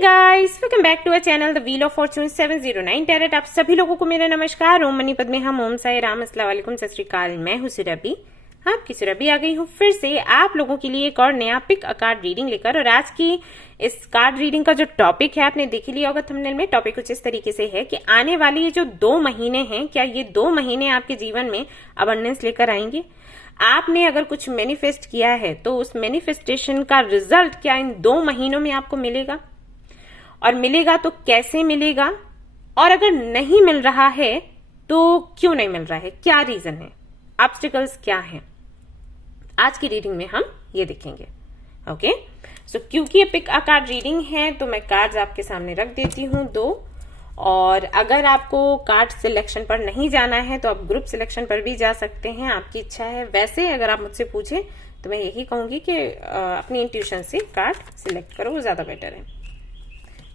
Guys, welcome back to our channel the wheel of fortune 709 tarot. आप सभी लोगों को मेरा नमस्कार। ओम मनी पद्मे हम, ओम साई राम, अस्सलाम वालेकुम, सत श्री अकाल। मैं हूं सुरभि, आपकी सुरभि आ गई हूं फिर से आप लोगों के लिए एक और नया पिक अ कार्ड रीडिंग लेकर। और आज की इस कार्ड रीडिंग का जो टॉपिक है, आपने देख ही लिया होगा थंबनेल में। टॉपिक कुछ इस तरीके से है कि आने वाली ये जो 2 महीने हैं, क्या ये 2 महीने आपके जीवन में अबंडेंस लेकर आएंगे। आपने अगर कुछ मैनिफेस्ट किया है तो उस मैनिफेस्टेशन का रिजल्ट क्या इन 2 महीनों में आपको मिलेगा, और मिलेगा तो कैसे मिलेगा, और अगर नहीं मिल रहा है तो क्यों नहीं मिल रहा है, क्या रीजन है, ऑब्स्टिकल्स क्या हैं, आज की रीडिंग में हम ये देखेंगे। ओके, सो क्योंकि ये पिक अ कार्ड रीडिंग है तो मैं कार्ड्स आपके सामने रख देती हूँ 2। और अगर आपको कार्ड सिलेक्शन पर नहीं जाना है तो आप ग्रुप सिलेक्शन पर भी जा सकते हैं, आपकी इच्छा है। वैसे अगर आप मुझसे पूछे तो मैं यही कहूंगी कि अपनी इंट्यूशन से कार्ड सिलेक्ट करो, वो ज्यादा बेटर है,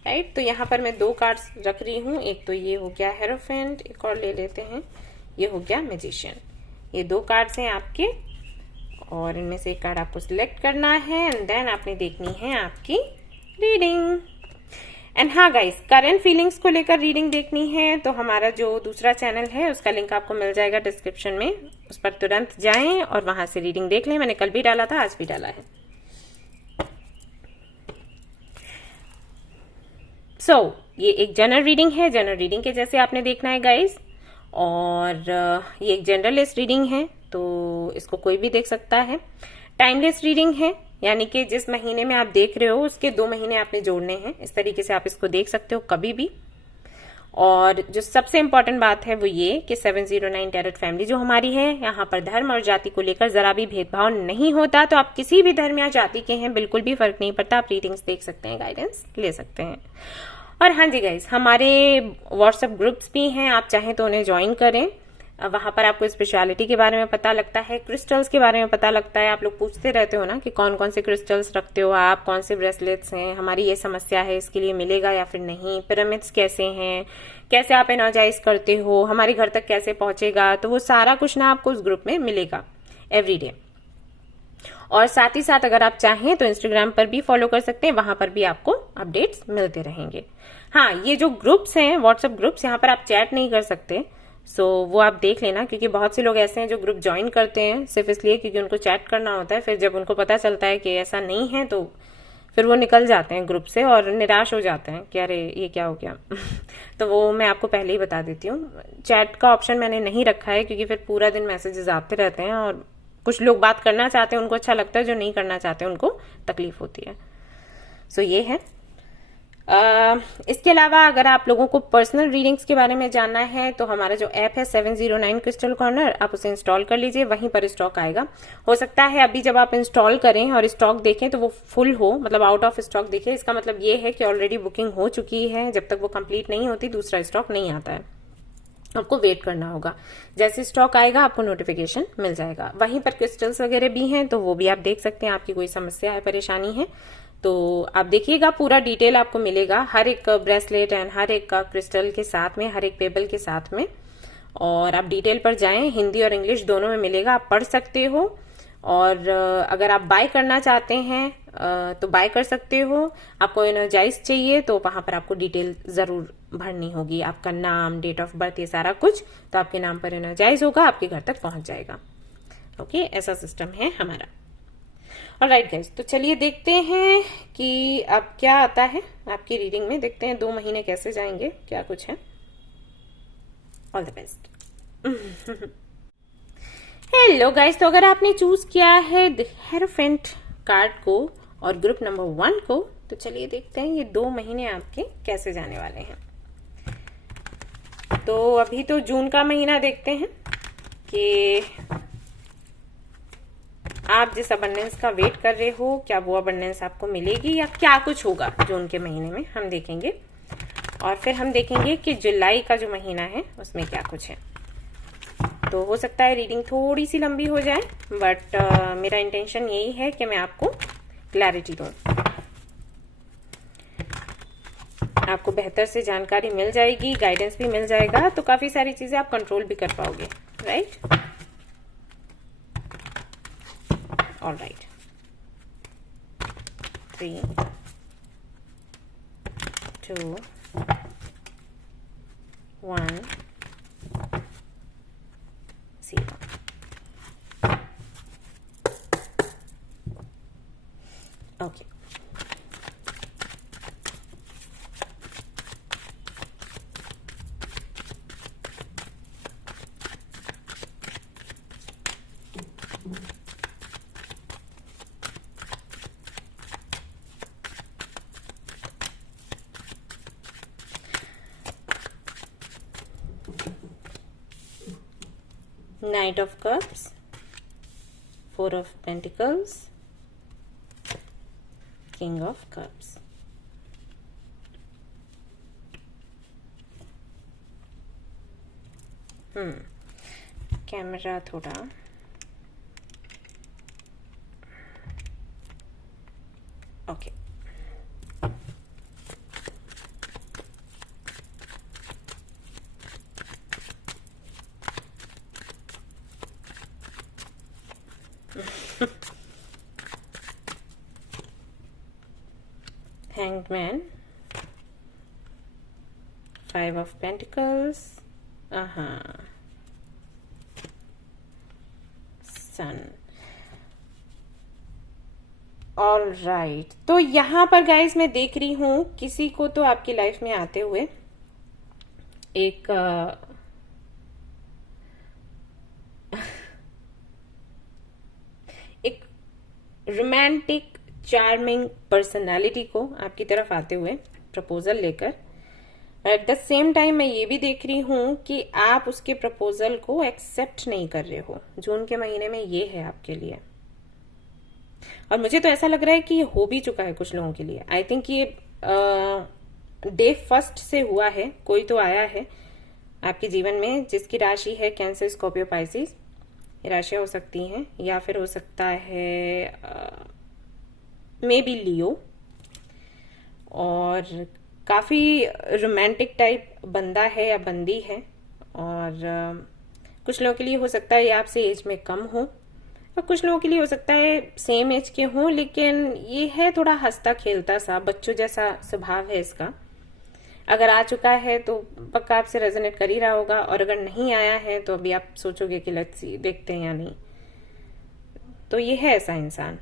राइट। तो यहाँ पर मैं 2 कार्ड्स रख रही हूँ। एक तो ये हो गया हेरोफेंट, एक और ले लेते हैं, ये हो गया मैजिशियन। ये 2 कार्ड्स हैं आपके, और इनमें से एक कार्ड आपको सिलेक्ट करना है एंड देन आपने देखनी है आपकी रीडिंग। एंड हाँ गाइस, करंट फीलिंग्स को लेकर रीडिंग देखनी है तो हमारा जो दूसरा चैनल है उसका लिंक आपको मिल जाएगा डिस्क्रिप्शन में, उस पर तुरंत जाएं और वहां से रीडिंग देख लें। मैंने कल भी डाला था, आज भी डाला है। ये एक जनरल रीडिंग है, जनरल रीडिंग के जैसे आपने देखना है गाइस। और ये एक जनरलिस्ट रीडिंग है तो इसको कोई भी देख सकता है। टाइमलेस रीडिंग है, यानी कि जिस महीने में आप देख रहे हो उसके 2 महीने आपने जोड़ने हैं, इस तरीके से आप इसको देख सकते हो कभी भी। और जो सबसे इंपॉर्टेंट बात है वो ये कि 709 टैरेट फैमिली जो हमारी है, यहाँ पर धर्म और जाति को लेकर जरा भी भेदभाव नहीं होता। तो आप किसी भी धर्म या जाति के हैं, बिल्कुल भी फर्क नहीं पड़ता, आप रीडिंग्स देख सकते हैं, गाइडेंस ले सकते हैं। और हाँ जी गाइस, हमारे व्हाट्सएप ग्रुप्स भी हैं, आप चाहें तो उन्हें ज्वाइन करें। वहां पर आपको स्पेशलिटी के बारे में पता लगता है, क्रिस्टल्स के बारे में पता लगता है। आप लोग पूछते रहते हो ना कि कौन कौन से क्रिस्टल्स रखते हो आप, कौन से ब्रेसलेट्स हैं, हमारी ये समस्या है, इसके लिए मिलेगा या फिर नहीं, पिरामिड्स कैसे हैं, कैसे आप एनर्जाइज करते हो, हमारे घर तक कैसे पहुंचेगा, तो वो सारा कुछ ना आपको उस ग्रुप में मिलेगा एवरीडे। और साथ ही साथ अगर आप चाहें तो इंस्टाग्राम पर भी फॉलो कर सकते हैं, वहां पर भी आपको अपडेट्स मिलते रहेंगे। हाँ, ये जो ग्रुप्स हैं व्हाट्सएप ग्रुप्स, यहाँ पर आप चैट नहीं कर सकते, वो आप देख लेना, क्योंकि बहुत से लोग ऐसे हैं जो ग्रुप ज्वाइन करते हैं सिर्फ इसलिए क्योंकि उनको चैट करना होता है। फिर जब उनको पता चलता है कि ऐसा नहीं है तो फिर वो निकल जाते हैं ग्रुप से और निराश हो जाते हैं कि अरे ये क्या हो गया। तो वो मैं आपको पहले ही बता देती हूँ, चैट का ऑप्शन मैंने नहीं रखा है क्योंकि फिर पूरा दिन मैसेजेस आते रहते हैं और कुछ लोग बात करना चाहते हैं, उनको अच्छा लगता है, जो नहीं करना चाहते उनको तकलीफ होती है। ये है। इसके अलावा अगर आप लोगों को पर्सनल रीडिंग्स के बारे में जानना है तो हमारा जो ऐप है 709 क्रिस्टल कॉर्नर, आप उसे इंस्टॉल कर लीजिए, वहीं पर स्टॉक आएगा। हो सकता है अभी जब आप इंस्टॉल करें और स्टॉक देखें तो वो फुल हो, मतलब आउट ऑफ स्टॉक दिखे, इसका मतलब ये है कि ऑलरेडी बुकिंग हो चुकी है। जब तक वो कंप्लीट नहीं होती दूसरा स्टॉक नहीं आता है, आपको वेट करना होगा। जैसे स्टॉक आएगा आपको नोटिफिकेशन मिल जाएगा। वहीं पर क्रिस्टल्स वगैरह भी हैं तो वो भी आप देख सकते हैं। आपकी कोई समस्या है, परेशानी है तो आप देखिएगा, पूरा डिटेल आपको मिलेगा हर एक ब्रेसलेट एंड हर एक का क्रिस्टल के साथ में, हर एक पेबल के साथ में। और आप डिटेल पर जाएं, हिंदी और इंग्लिश दोनों में मिलेगा, आप पढ़ सकते हो। और अगर आप बाय करना चाहते हैं तो बाय कर सकते हो। आपको एनर्जाइज चाहिए तो वहां पर आपको डिटेल जरूर भरनी होगी, आपका नाम, डेट ऑफ बर्थ, ये सारा कुछ, तो आपके नाम पर एनर्जाइज होगा, आपके घर तक पहुंच जाएगा। ओके, ऐसा सिस्टम है हमारा। ऑलराइट गाइस, तो चलिए देखते हैं कि अब क्या आता है आपकी रीडिंग में। देखते हैं 2 महीने कैसे जाएंगे, क्या कुछ है। All the best. Hello guys, तो अगर आपने चूज किया है द हेरोफेंट कार्ड को और ग्रुप नंबर 1 को, तो चलिए देखते हैं ये 2 महीने आपके कैसे जाने वाले हैं। तो अभी तो जून का महीना देखते हैं कि आप जिस अबंडेंस का वेट कर रहे हो, क्या वो अबंडेंस आपको मिलेगी या क्या कुछ होगा जून के महीने में, हम देखेंगे। और फिर हम देखेंगे कि जुलाई का जो महीना है उसमें क्या कुछ है। तो हो सकता है रीडिंग थोड़ी सी लंबी हो जाए, बट मेरा इंटेंशन यही है कि मैं आपको क्लैरिटी दूं, आपको बेहतर से जानकारी मिल जाएगी, गाइडेंस भी मिल जाएगा, तो काफी सारी चीजें आप कंट्रोल भी कर पाओगे, right. All right, 3 2 1 0. Okay. Knight of Cups, 4 of Pentacles, King of Cups. Camera थोड़ा okay. Hanged Man, 5 of Pentacles, Sun. All right. तो यहाँ पर गाइज मैं देख रही हूं किसी को तो आपकी लाइफ में आते हुए एक एक रोमांटिक चार्मिंग पर्सनालिटी को आपकी तरफ आते हुए प्रपोजल लेकर. एट द सेम टाइम मैं ये भी देख रही हूं कि आप उसके प्रपोजल को एक्सेप्ट नहीं कर रहे हो. जून के महीने में ये है आपके लिए. और मुझे तो ऐसा लग रहा है कि ये हो भी चुका है कुछ लोगों के लिए. आई थिंक ये डे फर्स्ट से हुआ है. कोई तो आया है आपके जीवन में जिसकी राशि है कैंसर, स्कॉर्पियो, पाइसिस. ये राशियां हो सकती हैं या फिर हो सकता है मे बी लियो. और काफी रोमांटिक टाइप बंदा है या बंदी है. और कुछ लोगों के लिए हो सकता है ये आपसे एज में कम हो और कुछ लोगों के लिए हो सकता है सेम एज के हों. लेकिन ये है थोड़ा हंसता खेलता सा, बच्चों जैसा स्वभाव है इसका. अगर आ चुका है तो पक्का आपसे रेजोनेट कर ही रहा होगा. और अगर नहीं आया है तो अभी आप सोचोगे कि लेट्स सी देखते हैं या नहीं. तो ये है ऐसा इंसान.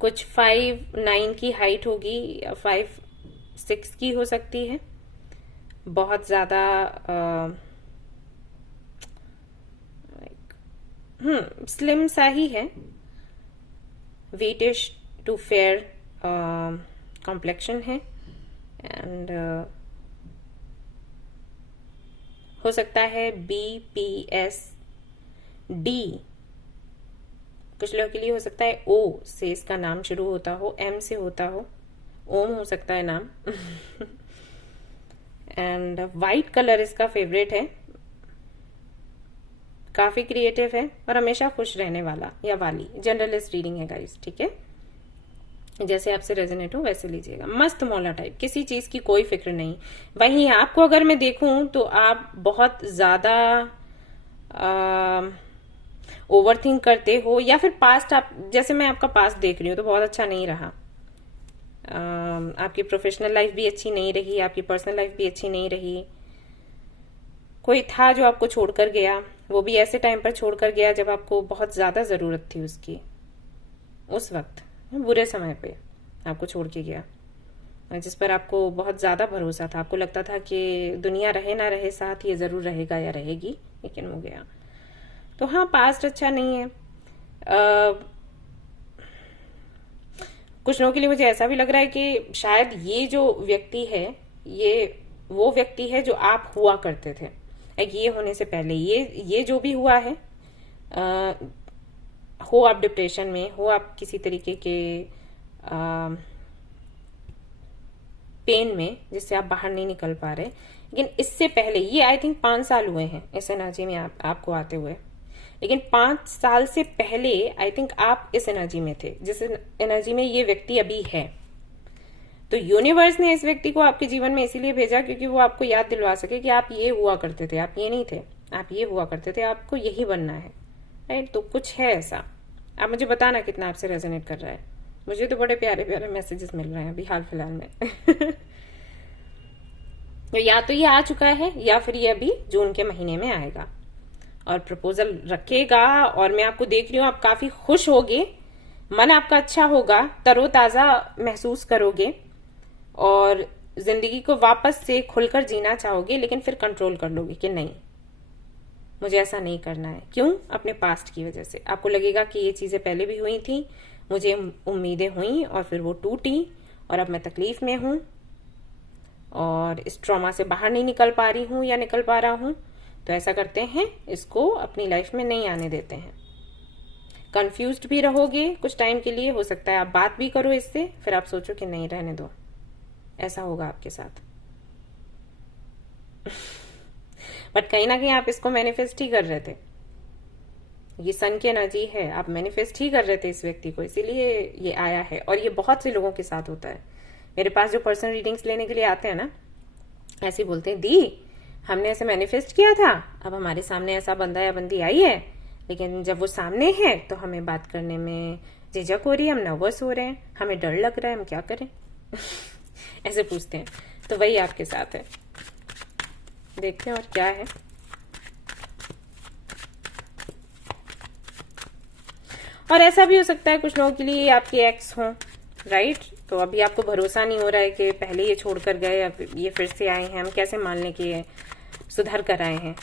कुछ 5'9" की हाइट होगी या 5'6" की हो सकती है. बहुत ज्यादा स्लिम सा ही है. वेटिश टू फेयर कॉम्प्लेक्शन है. एंड हो सकता है BPS D. कुछ लोगों के लिए हो सकता है O से इसका नाम शुरू होता हो, M से होता हो, ओम हो सकता है नाम. एंड वाइट कलर इसका फेवरेट है. काफी क्रिएटिव है और हमेशा खुश रहने वाला या वाली. जनरलिस्ट रीडिंग है गाइस, ठीक है. जैसे आपसे रेजोनेट हो वैसे लीजिएगा. मस्त मौला टाइप, किसी चीज की कोई फिक्र नहीं. वहीं आपको अगर मैं देखूं तो आप बहुत ज्यादा ओवरथिंक करते हो या फिर पास्ट, आप जैसे मैं आपका पास्ट देख रही हूँ तो बहुत अच्छा नहीं रहा. आपकी प्रोफेशनल लाइफ भी अच्छी नहीं रही, आपकी पर्सनल लाइफ भी अच्छी नहीं रही. कोई था जो आपको छोड़कर गया, वो भी ऐसे टाइम पर छोड़कर गया जब आपको बहुत ज्यादा जरूरत थी उसकी. उस वक्त बुरे समय पे आपको छोड़ के गया, जिस पर आपको बहुत ज्यादा भरोसा था. आपको लगता था कि दुनिया रहे ना रहे साथ, ये जरूर रहेगा या रहेगी, लेकिन वो गया. तो हाँ, पास्ट अच्छा नहीं है. कुछ लोगों के लिए मुझे ऐसा भी लग रहा है कि शायद ये जो व्यक्ति है ये वो व्यक्ति है जो आप हुआ करते थे. ये होने से पहले ये जो भी हुआ है, हो आप डिप्रेशन में, हो आप किसी तरीके के पेन में जिससे आप बाहर नहीं निकल पा रहे. लेकिन इससे पहले ये आई थिंक 5 साल हुए हैं इस एनर्जी में आपको आते हुए. लेकिन 5 साल से पहले आई थिंक आप इस एनर्जी में थे जिस एनर्जी में ये व्यक्ति अभी है. तो यूनिवर्स ने इस व्यक्ति को आपके जीवन में इसीलिए भेजा क्योंकि वो आपको याद दिलवा सके कि आप ये हुआ करते थे, आप ये नहीं थे, आप ये हुआ करते थे, आपको यही बनना है. राइट. तो कुछ है ऐसा. आप मुझे बताना कितना आपसे रेजोनेट कर रहा है. मुझे तो बड़े प्यारे प्यारे मैसेजेस मिल रहे हैं अभी हाल फिलहाल में. तो या तो ये आ चुका है या फिर ये अभी जून के महीने में आएगा और प्रपोजल रखेगा। और मैं आपको देख रही हूँ, आप काफी खुश होगे, मन आपका अच्छा होगा, तरोताजा महसूस करोगे और जिंदगी को वापस से खुलकर जीना चाहोगे, लेकिन फिर कंट्रोल कर लोगे कि नहीं, मुझे ऐसा नहीं करना है। क्यों? अपने पास्ट की वजह से। आपको लगेगा कि ये चीजें पहले भी हुई थी, मुझे उम्मीदें हुई और फिर वो टूटी और अब मैं तकलीफ में हूं और इस ट्रॉमा से बाहर नहीं निकल पा रही हूं या निकल पा रहा हूं। तो ऐसा करते हैं, इसको अपनी लाइफ में नहीं आने देते हैं। कंफ्यूज्ड भी रहोगे कुछ टाइम के लिए, हो सकता है आप बात भी करो इससे, फिर आप सोचो कि नहीं, रहने दो। ऐसा होगा आपके साथ। बट कहीं ना कहीं आप इसको मैनिफेस्ट ही कर रहे थे। ये सन की एनर्जी है, आप मैनिफेस्ट ही कर रहे थे इस व्यक्ति को, इसीलिए ये आया है। और ये बहुत से लोगों के साथ होता है। मेरे पास जो पर्सनल रीडिंग्स लेने के लिए आते हैं ना, ऐसे बोलते हैं, दी हमने ऐसे मैनिफेस्ट किया था, अब हमारे सामने ऐसा बंदा या बंदी आई है, लेकिन जब वो सामने है तो हमें बात करने में झिझक हो रही है, हम नर्वस हो रहे हैं, हमें डर लग रहा है, हम क्या करें? ऐसे पूछते हैं। तो वही आपके साथ है। देखते हैं और क्या है। और ऐसा भी हो सकता है कुछ लोगों के लिए आपके एक्स हों, राइट? तो अभी आपको भरोसा नहीं हो रहा है कि पहले ये छोड़कर गए, अब ये फिर से आए हैं, हम कैसे मान लें कि ये सुधर कर आए हैं,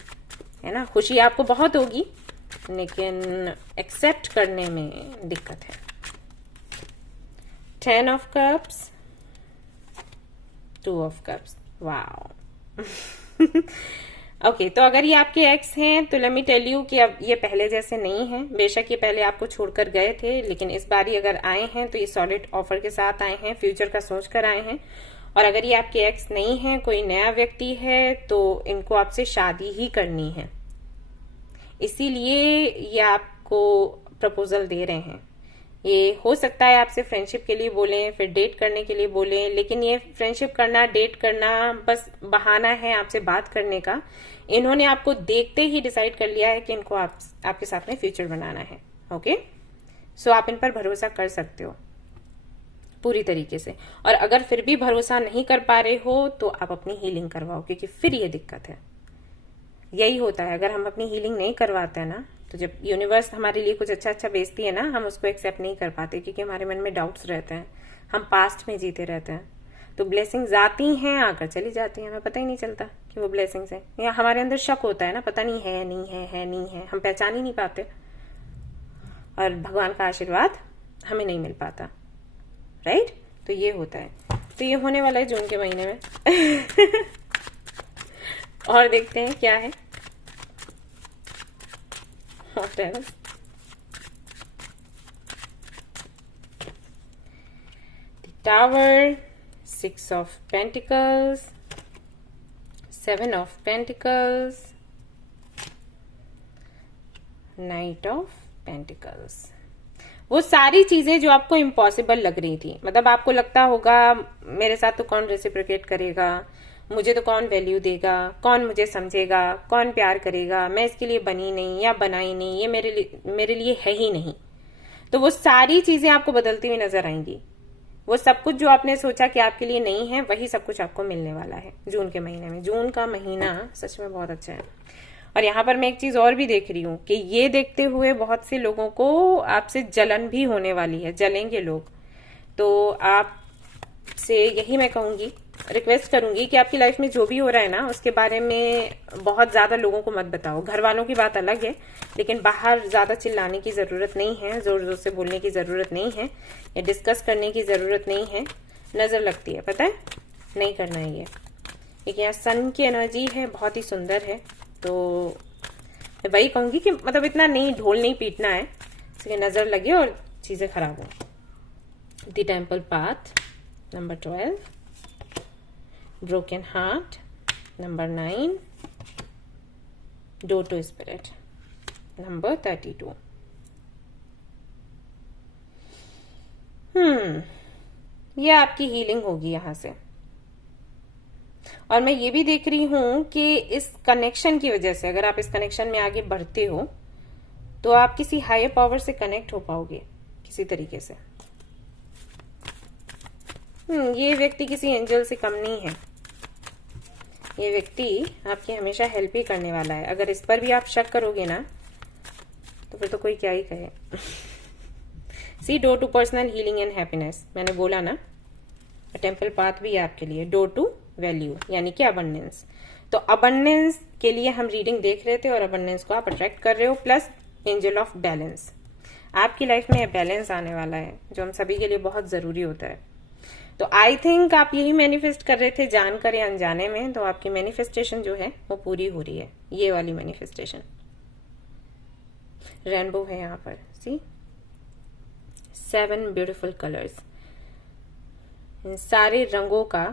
है ना? खुशी आपको बहुत होगी, लेकिन एक्सेप्ट करने में दिक्कत है। 10 of cups, 2 of cups, wow. Okay, तो अगर ये आपके एक्स हैं तो लेट मी टेल यू कि अब ये पहले जैसे नहीं है। बेशक ये पहले आपको छोड़कर गए थे, लेकिन इस बार अगर आए हैं तो ये सॉलिड ऑफर के साथ आए हैं, फ्यूचर का सोच कर आए हैं। और अगर ये आपके एक्स नहीं है, कोई नया व्यक्ति है, तो इनको आपसे शादी ही करनी है, इसीलिए ये आपको प्रपोजल दे रहे हैं। ये हो सकता है आपसे फ्रेंडशिप के लिए बोलें, फिर डेट करने के लिए बोलें, लेकिन ये फ्रेंडशिप करना, डेट करना बस बहाना है आपसे बात करने का। इन्होंने आपको देखते ही डिसाइड कर लिया है कि इनको आपके साथ में फ्यूचर बनाना है। ओके, सो आप इन पर भरोसा कर सकते हो पूरी तरीके से। और अगर फिर भी भरोसा नहीं कर पा रहे हो तो आप अपनी हीलिंग करवाओ, क्योंकि फिर ये दिक्कत है। यही होता है, अगर हम अपनी हीलिंग नहीं करवाते हैं ना, तो जब यूनिवर्स हमारे लिए कुछ अच्छा अच्छा भेजती है ना, हम उसको एक्सेप्ट नहीं कर पाते, क्योंकि हमारे मन में डाउट्स रहते हैं, हम पास्ट में जीते रहते हैं। तो ब्लेसिंग्स आती हैं, आकर चली जाती हैं, हमें पता ही नहीं चलता कि वो ब्लेसिंग्स है। या हमारे अंदर शक होता है ना, पता नहीं है नहीं है नहीं है, हम पहचान ही नहीं पाते, और भगवान का आशीर्वाद हमें नहीं मिल पाता, राइट? तो ये होता है। तो ये होने वाला है जून के महीने में। और देखते हैं क्या है। What else? The Tower, 6 of Pentacles, 7 of Pentacles, Knight of Pentacles। वो सारी चीजें जो आपको इम्पॉसिबल लग रही थी, मतलब आपको लगता होगा मेरे साथ तो कौन रेसिप्रोकेट करेगा, मुझे तो कौन वैल्यू देगा, कौन मुझे समझेगा, कौन प्यार करेगा, मैं इसके लिए बनी नहीं या बनाई नहीं, ये मेरे लिए है ही नहीं। तो वो सारी चीजें आपको बदलती हुई नजर आएंगी। वो सब कुछ जो आपने सोचा कि आपके लिए नहीं है, वही सब कुछ आपको मिलने वाला है जून के महीने में। जून का महीना सच में बहुत अच्छा है। और यहाँ पर मैं एक चीज और भी देख रही हूँ कि ये देखते हुए बहुत से लोगों को आपसे जलन भी होने वाली है, जलेंगे लोग। तो आपसे यही मैं कहूंगी, रिक्वेस्ट करूंगी कि आपकी लाइफ में जो भी हो रहा है ना, उसके बारे में बहुत ज्यादा लोगों को मत बताओ। घर वालों की बात अलग है, लेकिन बाहर ज्यादा चिल्लाने की जरूरत नहीं है, जोर जोर से बोलने की जरूरत नहीं है, या डिस्कस करने की जरूरत नहीं है। नजर लगती है, पता है, नहीं करना है ये। लेकिन यहाँ सन की एनर्जी है, बहुत ही सुंदर है। तो मैं वही कहूंगी कि मतलब इतना नहीं, ढोल नहीं पीटना है, इसलिए नजर लगे और चीजें खराब हो। The temple path, number 12, broken heart, number 9, door to spirit, number 32। ये आपकी हीलिंग होगी यहां से। और मैं ये भी देख रही हूं कि इस कनेक्शन की वजह से, अगर आप इस कनेक्शन में आगे बढ़ते हो तो आप किसी हायर पावर से कनेक्ट हो पाओगे किसी तरीके से। ये व्यक्ति किसी एंजल से कम नहीं है। ये व्यक्ति आपकी हमेशा हेल्प ही करने वाला है। अगर इस पर भी आप शक करोगे ना तो फिर तो कोई क्या ही कहे। See door to personal healing and happiness, मैंने बोला ना, टेम्पल पाथ भी है आपके लिए। डोर टू वैल्यू यानी कि अबंडेंस। तो अबंडेंस के लिए हम रीडिंग देख रहे थे और अबंडेंस को आप अट्रैक्ट कर रहे हो, प्लस एंजल ऑफ बैलेंस। आपकी लाइफ में बैलेंस आने वाला है जो हम सभी के लिए बहुत जरूरी होता है। तो आई थिंक आप यही मैनिफेस्ट कर रहे थे जानकर या अनजाने में, तो आपकी मैनिफेस्टेशन जो है वो पूरी हो रही है। ये वाली मैनिफेस्टेशन, रेनबो है यहाँ पर, सी 7 ब्यूटीफुल कलर्स। इन सारे रंगों का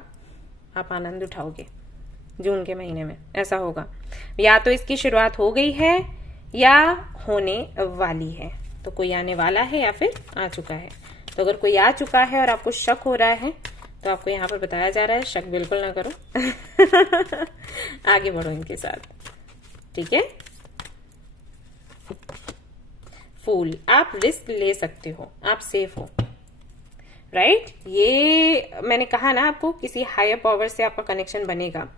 आप आनंद उठाओगे जून के महीने में, ऐसा होगा। या तो इसकी शुरुआत हो गई है या होने वाली है, तो कोई आने वाला है या फिर आ चुका है। तो अगर कोई आ चुका है और आपको शक हो रहा है तो आपको यहाँ पर बताया जा रहा है शक बिल्कुल ना करो। आगे बढ़ो इनके साथ, ठीक है। फूल, आप रिस्क ले सकते हो, आप सेफ हो, राइट। ये मैंने कहा ना आपको, किसी हायर पावर से आपका कनेक्शन बनेगा।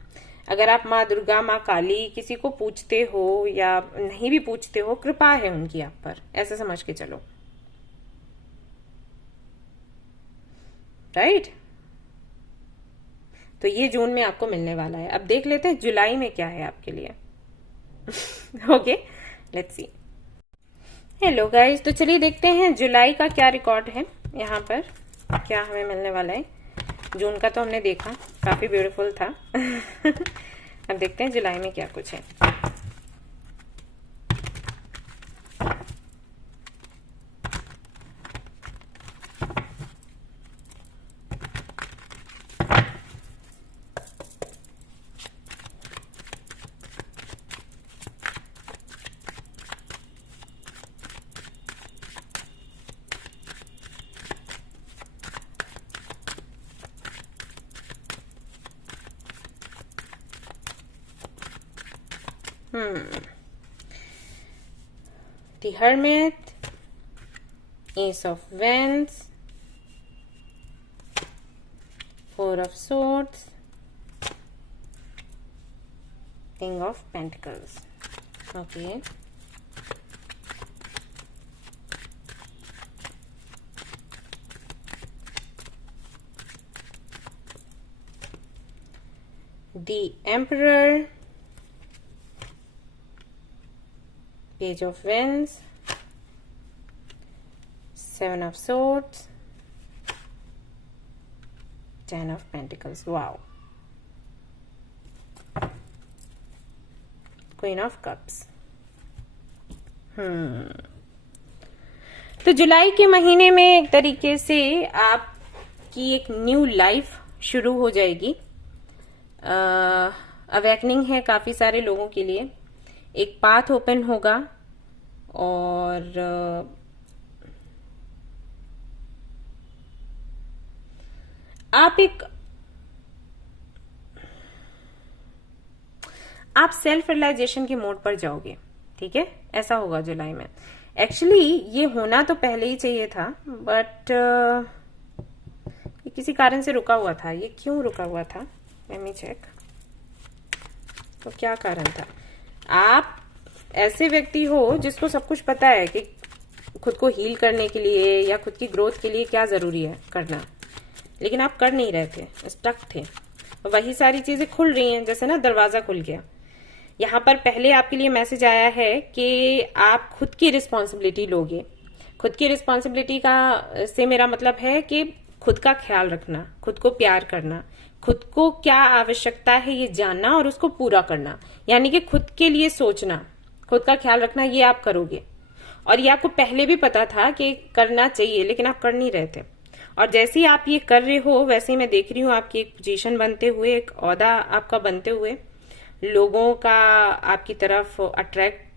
अगर आप माँ दुर्गा, माँ काली किसी को पूछते हो या नहीं भी पूछते हो, कृपा है उनकी आप पर, ऐसे समझ के चलो, राइट। तो ये जून में आपको मिलने वाला है। अब देख लेते हैं जुलाई में क्या है आपके लिए। Okay, let's see. Hello guys, तो चलिए देखते हैं जुलाई का क्या रिकॉर्ड है, यहाँ पर क्या हमें मिलने वाला है। जून का तो हमने देखा, काफी ब्यूटीफुल था। अब देखते हैं जुलाई में क्या कुछ है। The Hermit, Ace of Wands, 4 of Swords, King of Pentacles. Okay. The Emperor, Page of Wands, 7 of Swords, 10 of Pentacles. Wow. Queen of Cups. तो जुलाई के महीने में एक तरीके से आपकी एक न्यू लाइफ शुरू हो जाएगी। अवेकनिंग है काफी सारे लोगों के लिए, एक पाथ ओपन होगा और आप सेल्फ रियलाइजेशन के मोड पर जाओगे, ठीक है, ऐसा होगा जुलाई में। एक्चुअली ये होना तो पहले ही चाहिए था, बट ये किसी कारण से रुका हुआ था। ये क्यों रुका हुआ था, लेट मी चेक। तो क्या कारण था? आप ऐसे व्यक्ति हो जिसको सब कुछ पता है कि खुद को हील करने के लिए या खुद की ग्रोथ के लिए क्या जरूरी है करना, लेकिन आप कर नहीं रहे थे, स्टक थे। वही सारी चीजें खुल रही हैं, जैसे ना दरवाजा खुल गया। यहाँ पर पहले आपके लिए मैसेज आया है कि आप खुद की रिस्पॉन्सिबिलिटी लोगे। खुद की रिस्पॉन्सिबिलिटी का से मेरा मतलब है कि खुद का ख्याल रखना, खुद को प्यार करना, खुद को क्या आवश्यकता है ये जानना और उसको पूरा करना, यानी कि खुद के लिए सोचना, खुद का ख्याल रखना, ये आप करोगे। और ये आपको पहले भी पता था कि करना चाहिए, लेकिन आप कर नहीं रहे थे। और जैसे ही आप ये कर रहे हो, वैसे ही मैं देख रही हूँ आपकी एक पोजीशन बनते हुए, एक ओहदा आपका बनते हुए, लोगों का आपकी तरफ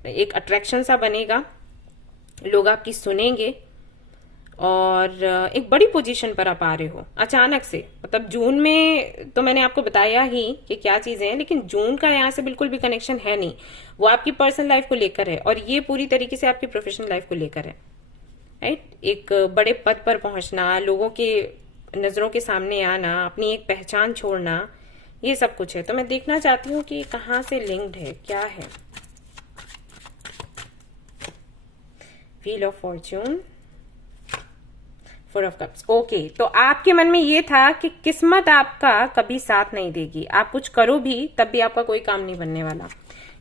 एक अट्रैक्शन सा बनेगा, लोग आपकी सुनेंगे और एक बड़ी पोजीशन पर आप आ रहे हो अचानक से। मतलब जून में तो मैंने आपको बताया ही कि क्या चीजें हैं, लेकिन जून का यहाँ से बिल्कुल भी कनेक्शन है नहीं। वो आपकी पर्सनल लाइफ को लेकर है और ये पूरी तरीके से आपकी प्रोफेशनल लाइफ को लेकर है, राइट। एक बड़े पद पर पहुंचना, लोगों के नजरों के सामने आना, अपनी एक पहचान छोड़ना, ये सब कुछ है। तो मैं देखना चाहती हूँ कि कहाँ से लिंक्ड है, क्या है। Wheel of Fortune, 4 of cups. Okay, तो आपके मन में ये था कि किस्मत आपका कभी साथ नहीं देगी, आप कुछ करो भी तब भी आपका कोई काम नहीं बनने वाला,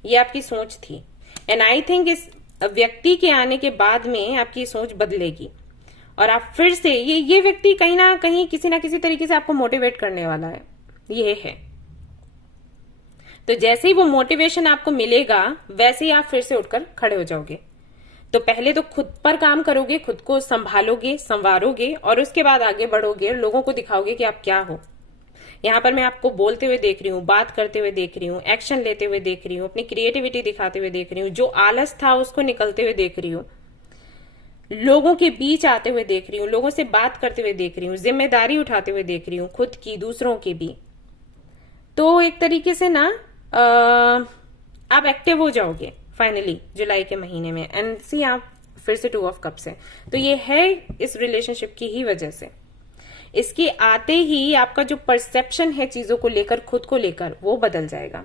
ये आपकी सोच थी। एंड आई थिंक इस व्यक्ति के आने के बाद में आपकी सोच बदलेगी और आप फिर से ये व्यक्ति कहीं ना कहीं किसी ना किसी तरीके से आपको मोटिवेट करने वाला है, ये है। तो जैसे ही वो मोटिवेशन आपको मिलेगा वैसे ही आप फिर से उठकर खड़े हो जाओगे। तो पहले तो खुद पर काम करोगे, खुद को संभालोगे, संवारोगे और उसके बाद आगे बढ़ोगे और लोगों को दिखाओगे कि आप क्या हो। यहाँ पर मैं आपको बोलते हुए देख रही हूँ, बात करते हुए देख रही हूँ, एक्शन लेते हुए देख रही हूँ, अपनी क्रिएटिविटी दिखाते हुए देख रही हूँ, जो आलस था उसको निकलते हुए देख रही हूँ, लोगों के बीच आते हुए देख रही हूँ, लोगों से बात करते हुए देख रही हूँ, जिम्मेदारी उठाते हुए देख रही हूँ, खुद की, दूसरों की भी। तो एक तरीके से ना आप एक्टिव हो जाओगे फाइनली जुलाई के महीने में। एंड सी आप फिर से 2 ऑफ कप्स है, तो ये है इस रिलेशनशिप की ही वजह से। इसके आते ही आपका जो परसेप्शन है चीजों को लेकर, खुद को लेकर, वो बदल जाएगा।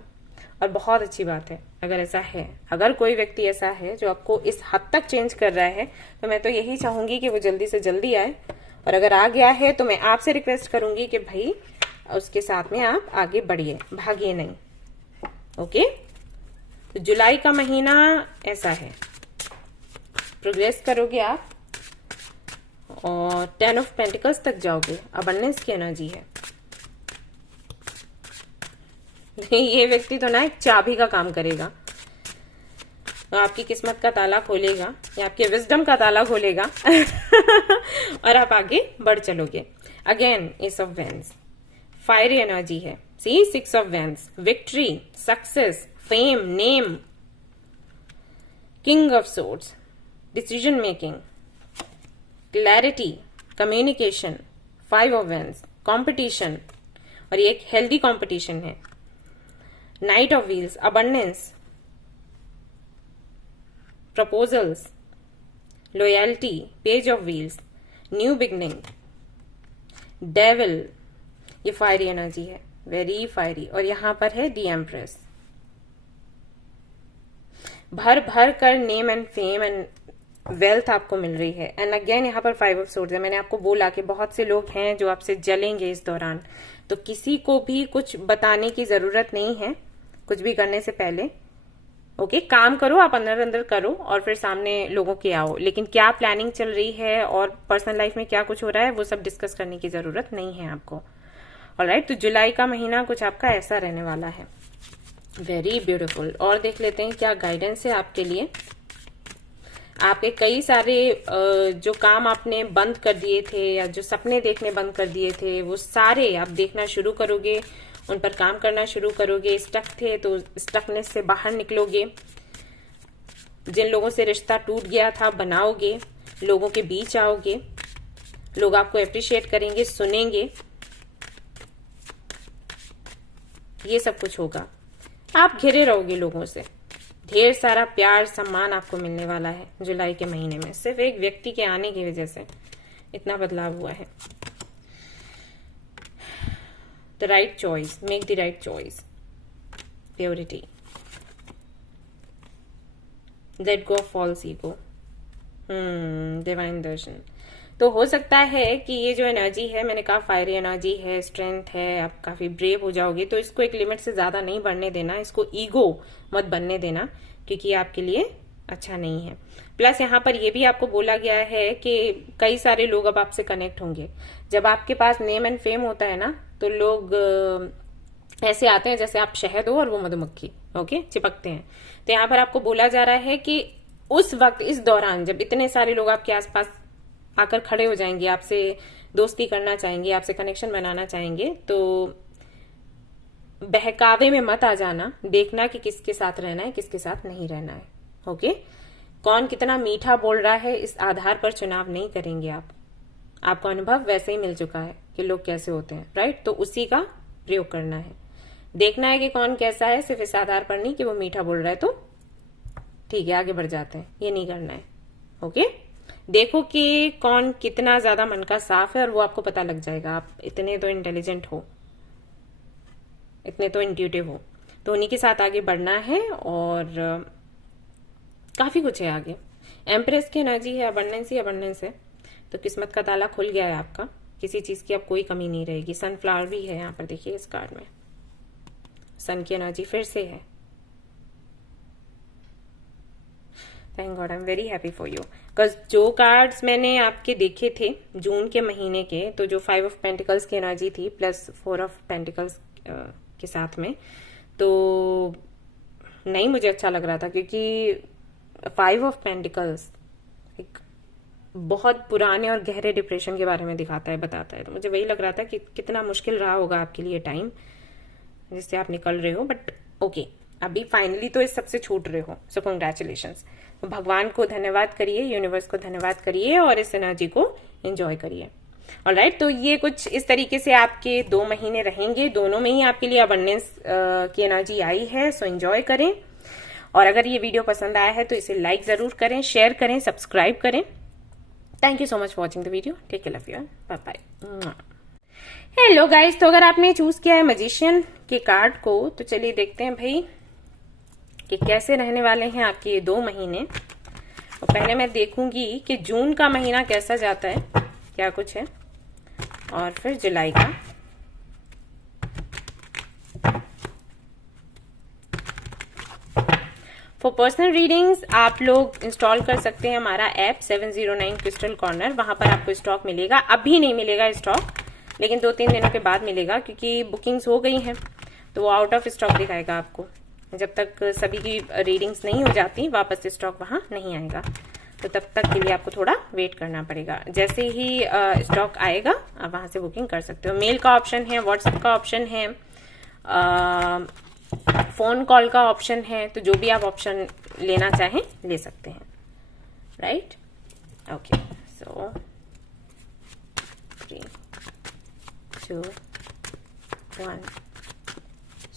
और बहुत अच्छी बात है अगर ऐसा है, अगर कोई व्यक्ति ऐसा है जो आपको इस हद तक चेंज कर रहा है, तो मैं तो यही चाहूंगी कि वो जल्दी से जल्दी आए। और अगर आ गया है तो मैं आपसे रिक्वेस्ट करूंगी कि भाई उसके साथ में आप आगे बढ़िए, भागिए नहीं। ओके, तो जुलाई का महीना ऐसा है, प्रोग्रेस करोगे आप और 10 ऑफ पेंटिकल्स तक जाओगे, अबंडेंस की एनर्जी है। ये व्यक्ति तो ना एक चाबी का काम करेगा, तो आपकी किस्मत का ताला खोलेगा या आपके विजडम का ताला खोलेगा और आप आगे बढ़ चलोगे। Again ace of wands, fiery energy है। See 6 of wands, victory, success, fame, name, king of swords, decision making, clarity, communication, 5 of wands, competition, और ये एक हेल्दी कॉम्पिटिशन है। Knight of wheels, abundance, proposals, loyalty, page of wheels, new beginning, devil, ये fiery energy है, very fiery. और यहां पर है दी एम्प्रेस, भर भर कर name and fame and wealth आपको मिल रही है। एंड अगेन यहाँ पर 5 ऑफ सोर्ड्स है। मैंने आपको बोला कि बहुत से लोग हैं जो आपसे जलेंगे इस दौरान, तो किसी को भी कुछ बताने की जरूरत नहीं है कुछ भी करने से पहले। ओके, काम करो, आप अंदर अंदर करो और फिर सामने लोगों के आओ, लेकिन क्या प्लानिंग चल रही है और पर्सनल लाइफ में क्या कुछ हो रहा है वो सब डिस्कस करने की जरूरत नहीं है आपको। ऑलराइट, तो जुलाई का महीना कुछ आपका ऐसा रहने वाला है, वेरी ब्यूटीफुल। और देख लेते हैं क्या गाइडेंस है आपके लिए। आपके कई सारे जो काम आपने बंद कर दिए थे या जो सपने देखने बंद कर दिए थे वो सारे आप देखना शुरू करोगे, उन पर काम करना शुरू करोगे। स्टक थे तो स्टकनेस से बाहर निकलोगे, जिन लोगों से रिश्ता टूट गया था बनाओगे, लोगों के बीच आओगे, लोग आपको अप्रिशिएट करेंगे, सुनेंगे, ये सब कुछ होगा। आप घिरे रहोगे लोगों से, ढेर सारा प्यार सम्मान आपको मिलने वाला है जुलाई के महीने में। सिर्फ एक व्यक्ति के आने की वजह से इतना बदलाव हुआ है। The right choice, make the right choice, purity, let go of false ego, divine darshan. तो हो सकता है कि ये जो एनर्जी है, मैंने कहा फायरी एनर्जी है, स्ट्रेंथ है, आप काफी ब्रेव हो जाओगे, तो इसको एक लिमिट से ज्यादा नहीं बढ़ने देना, इसको ईगो मत बनने देना, क्योंकि ये आपके लिए अच्छा नहीं है। प्लस यहाँ पर ये भी आपको बोला गया है कि कई सारे लोग अब आपसे कनेक्ट होंगे। जब आपके पास नेम एंड फेम होता है ना, तो लोग ऐसे आते हैं जैसे आप शहद हो और वो मधुमक्खी, ओके, चिपकते हैं। तो यहाँ पर आपको बोला जा रहा है कि उस वक्त, इस दौरान जब इतने सारे लोग आपके आसपास आकर खड़े हो जाएंगे, आपसे दोस्ती करना चाहेंगे, आपसे कनेक्शन बनाना चाहेंगे, तो बहकावे में मत आ जाना। देखना कि किसके साथ रहना है, किसके साथ नहीं रहना है। ओके, कौन कितना मीठा बोल रहा है इस आधार पर चुनाव नहीं करेंगे आप। आपको अनुभव वैसे ही मिल चुका है कि लोग कैसे होते हैं, राइट? तो उसी का प्रयोग करना है। देखना है कि कौन कैसा है, सिर्फ इस आधार पर नहीं कि वो मीठा बोल रहा है तो ठीक है आगे बढ़ जाते हैं, ये नहीं करना है। ओके, देखो कि कौन कितना ज्यादा मन का साफ है और वो आपको पता लग जाएगा। आप इतने तो इंटेलिजेंट हो। इतने तो इंट्यूटिव हो, तो उन्हीं के साथ आगे बढ़ना है। और काफी कुछ है आगे। एम्प्रेस की एनर्जी है, अबंडेंस ही अबंडेंस है, तो किस्मत का ताला खुल गया है आपका, किसी चीज की अब कोई कमी नहीं रहेगी। सनफ्लावर भी है यहाँ पर, देखिए इस कार्ड में सन की एनर्जी फिर से है। Thank God, I am very happy for you. Because जो कार्ड्स मैंने आपके देखे थे जून के महीने के, तो जो 5 ऑफ पेंटिकल्स की एनर्जी थी प्लस 4 ऑफ पेंटिकल्स के साथ में, तो नहीं मुझे अच्छा लग रहा था, क्योंकि 5 ऑफ पेंटिकल्स एक बहुत पुराने और गहरे डिप्रेशन के बारे में दिखाता है, बताता है। तो मुझे वही लग रहा था कि कितना मुश्किल रहा होगा आपके लिए टाइम जिससे आप निकल रहे हो, बट ओके, अभी फाइनली तो इस सबसे छूट रहे हो, सो कंग्रेचुलेशंस। तो भगवान को धन्यवाद करिए, यूनिवर्स को धन्यवाद करिए और इस एनर्जी को एंजॉय करिए। ऑलराइट, तो ये कुछ इस तरीके से आपके 2 महीने रहेंगे, दोनों में ही आपके लिए अबंडेंस की एनर्जी आई है, सो एंजॉय करें। और अगर ये वीडियो पसंद आया है तो इसे लाइक जरूर करें, शेयर करें, सब्सक्राइब करें। Thank you so much for watching the video. Take care, love you, bye bye. Hello guys, तो अगर आपने चूज किया है मैजिशियन के कार्ड को, तो चलिए देखते हैं भाई कि कैसे रहने वाले हैं आपके ये 2 महीने। तो पहले मैं देखूंगी कि जून का महीना कैसा जाता है, क्या कुछ है, और फिर जुलाई का। फॉर पर्सनल रीडिंग्स आप लोग इंस्टॉल कर सकते हैं हमारा ऐप 709 क्रिस्टल कॉर्नर। वहां पर आपको स्टॉक मिलेगा, अभी नहीं मिलेगा स्टॉक, लेकिन 2-3 दिनों के बाद मिलेगा, क्योंकि बुकिंग्स हो गई हैं तो वो आउट ऑफ स्टॉक दिखाएगा आपको। जब तक सभी की रीडिंग्स नहीं हो जाती वापस से स्टॉक वहां नहीं आएगा, तो तब तक के लिए आपको थोड़ा वेट करना पड़ेगा। जैसे ही स्टॉक आएगा आप वहां से बुकिंग कर सकते हो। मेल का ऑप्शन है, व्हाट्सएप का ऑप्शन है, फोन कॉल का ऑप्शन है, तो जो भी आप ऑप्शन लेना चाहें ले सकते हैं। Right, okay, so 3, 2, 1,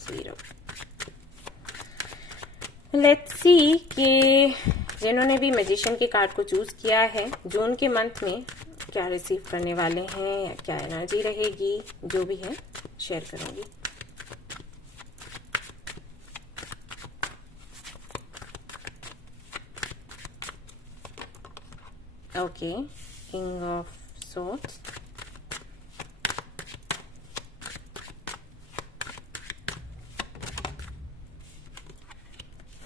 0। Let's see कि जिन्होंने भी मैजिशियन के कार्ड को चूज किया है जून के मंथ में क्या रिसीव करने वाले हैं, या क्या एनर्जी रहेगी, जो भी है शेयर करूंगी। Okay, king of swords,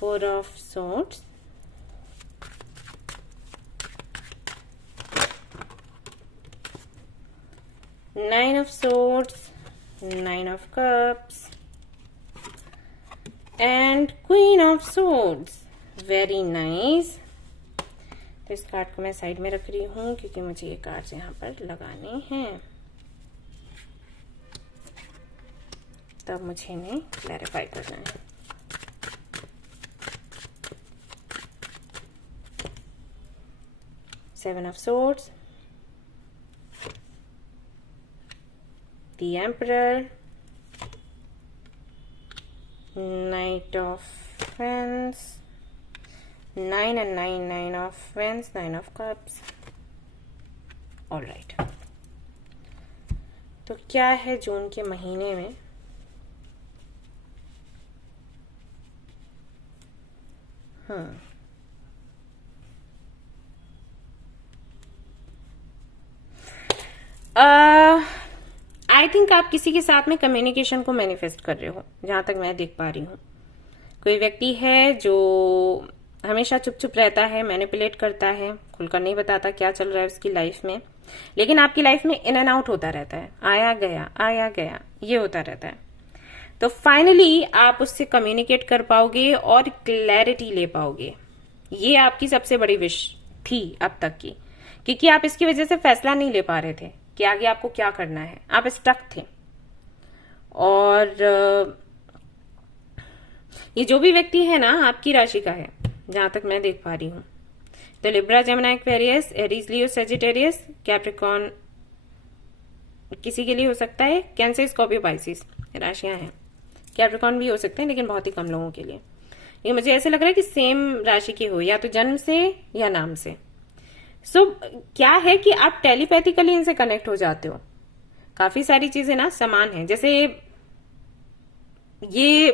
Four of Swords, Nine of Swords, Nine of Cups, and Queen of Swords. Very nice. तो इस कार्ड को मैं साइड में रख रही हूँ क्योंकि मुझे ये कार्ड्स यहाँ पर लगाने हैं, तब मुझे इन्हें क्लैरिफाई करना है। Seven of Swords, the Emperor, Knight of Wands, 9 and 9, 9 of Wands, 9 of Cups. All right. तो क्या है जून के महीने में? आई थिंक आप किसी के साथ में कम्युनिकेशन को मैनिफेस्ट कर रहे हो, जहां तक मैं देख पा रही हूँ। कोई व्यक्ति है जो हमेशा चुप चुप रहता है, मैनिपुलेट करता है, खुलकर नहीं बताता क्या चल रहा है उसकी लाइफ में, लेकिन आपकी लाइफ में इन एंड आउट होता रहता है, आया गया ये होता रहता है। तो फाइनली आप उससे कम्युनिकेट कर पाओगे और क्लैरिटी ले पाओगे। ये आपकी सबसे बड़ी विश थी अब तक की, क्योंकि आप इसकी वजह से फैसला नहीं ले पा रहे थे कि आगे आपको क्या करना है, आप स्टक थे। और ये जो भी व्यक्ति है ना आपकी राशि का है, जहां तक मैं देख पा रही हूं, तो लिब्रा, जेमिनी, एक्वेरियस, एरीज, लियो, सेजिटेरियस, कैप्रिकॉर्न किसी के लिए हो सकता है, कैंसर, स्कॉर्पियो, पाइसिस राशियां हैं। कैप्रिकॉर्न भी हो सकते हैं लेकिन बहुत ही कम लोगों के लिए। ये मुझे ऐसे लग रहा है कि सेम राशि के हो, या तो जन्म से या नाम से। सो क्या है कि आप टेलीपैथिकली इनसे कनेक्ट हो जाते हो। काफी सारी चीजें ना समान है, जैसे ये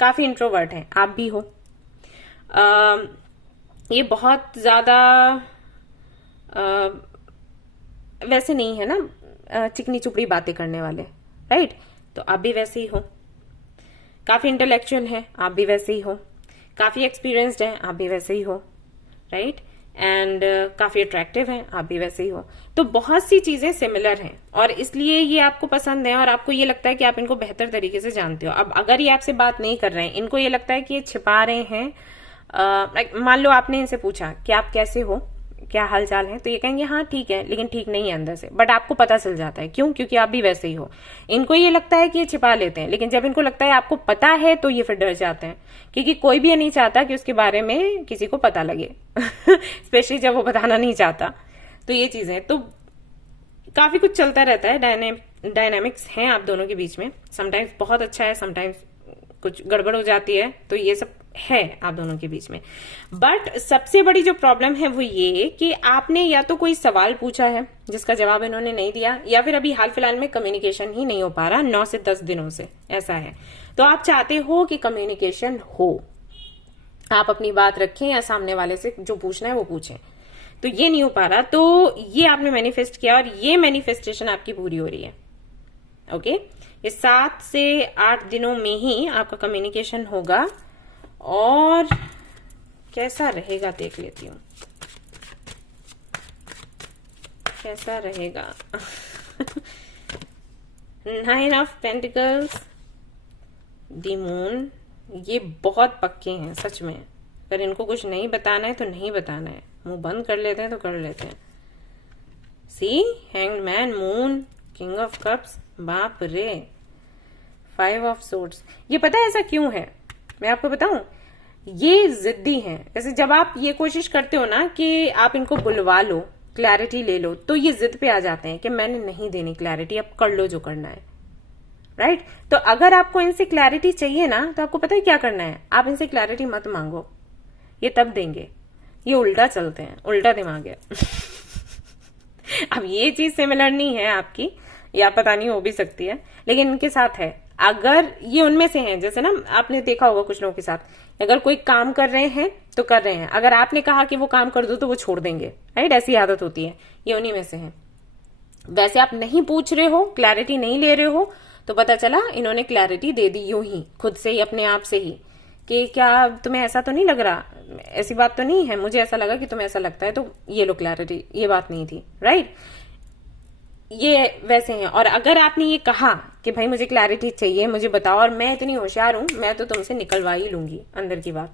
काफी इंट्रोवर्ट हैं, आप भी हो। ये बहुत ज्यादा वैसे नहीं है ना, चिकनी चुपड़ी बातें करने वाले, राइट। तो आप भी वैसे ही हो। काफी इंटेलेक्चुअल हैं, आप भी वैसे ही हो। काफी एक्सपीरियंस्ड हैं, आप भी वैसे ही हो, राइट। एंड काफी अट्रैक्टिव हैं, आप भी वैसे ही हो। तो बहुत सी चीजें सिमिलर हैं और इसलिए ये आपको पसंद है और आपको ये लगता है कि आप इनको बेहतर तरीके से जानते हो। अब अगर ये आपसे बात नहीं कर रहे हैं, इनको ये लगता है कि ये छिपा रहे हैं। मान लो आपने इनसे पूछा कि आप कैसे हो, क्या हाल चाल है, तो ये कहेंगे हाँ ठीक है, लेकिन ठीक नहीं है अंदर से। बट आपको पता चल जाता है, क्यों? क्योंकि आप भी वैसे ही हो। इनको ये लगता है कि ये छिपा लेते हैं, लेकिन जब इनको लगता है आपको पता है तो ये फिर डर जाते हैं, क्योंकि कोई भी ये नहीं चाहता कि उसके बारे में किसी को पता लगे स्पेशली जब वो बताना नहीं चाहता। तो ये चीजें तो काफी कुछ चलता रहता है, डायनामिक्स हैं आप दोनों के बीच में। समटाइम्स बहुत अच्छा है, समटाइम्स कुछ गड़बड़ हो जाती है, तो ये सब है आप दोनों के बीच में। बट सबसे बड़ी जो प्रॉब्लम है वो ये कि आपने या तो कोई सवाल पूछा है जिसका जवाब इन्होंने नहीं दिया, या फिर अभी हाल फिलहाल में कम्युनिकेशन ही नहीं हो पा रहा 9 से 10 दिनों से, ऐसा है। तो आप चाहते हो कि कम्युनिकेशन हो, आप अपनी बात रखें या सामने वाले से जो पूछना है वो पूछें, तो ये नहीं हो पा रहा। तो ये आपने मैनिफेस्ट किया और ये मैनिफेस्टेशन आपकी पूरी हो रही है। ओके, ये 7 से 8 दिनों में ही आपका कम्युनिकेशन होगा। और कैसा रहेगा देख लेती हूं, कैसा रहेगा 9 ऑफ पेंटिकल्स, द मून, ये बहुत पक्के हैं सच में। अगर इनको कुछ नहीं बताना है तो नहीं बताना है, मुंह बंद कर लेते हैं तो कर लेते हैं। See, hanged man, moon, king of cups, बाप रे, 5 ऑफ सोर्ड्स। ये पता है ऐसा क्यों है, मैं आपको बताऊं। ये जिद्दी हैं। जैसे जब आप ये कोशिश करते हो ना कि आप इनको बुलवा लो, क्लैरिटी ले लो, तो ये जिद पे आ जाते हैं कि मैंने नहीं देनी क्लैरिटी, अब कर लो जो करना है, राइट। तो अगर आपको इनसे क्लैरिटी चाहिए ना, तो आपको पता है क्या करना है, आप इनसे क्लैरिटी मत मांगो, ये तब देंगे। ये उल्टा चलते हैं, उल्टा दिमाग है अब ये चीज सिमिलर नहीं है आपकी, या पता नहीं हो भी सकती है, लेकिन इनके साथ है। अगर ये उनमें से हैं, जैसे ना आपने देखा होगा कुछ लोगों के साथ, अगर कोई काम कर रहे हैं तो कर रहे हैं, अगर आपने कहा कि वो काम कर दो तो वो छोड़ देंगे, राइट। ऐसी आदत होती है, ये उन्हीं में से है। वैसे आप नहीं पूछ रहे हो, क्लैरिटी नहीं ले रहे हो, तो पता चला इन्होंने क्लैरिटी दे दी यूं ही, खुद से ही, अपने आप से ही, कि क्या तुम्हें ऐसा तो नहीं लग रहा, ऐसी बात तो नहीं है, मुझे ऐसा लगा कि तुम्हें ऐसा लगता है, तो ये लो क्लैरिटी, ये बात नहीं थी, राइट। ये वैसे हैं। और अगर आपने ये कहा कि भाई मुझे क्लैरिटी चाहिए, मुझे बताओ, और मैं इतनी होशियार हूं, मैं तो तुमसे निकलवा ही लूंगी अंदर की बात,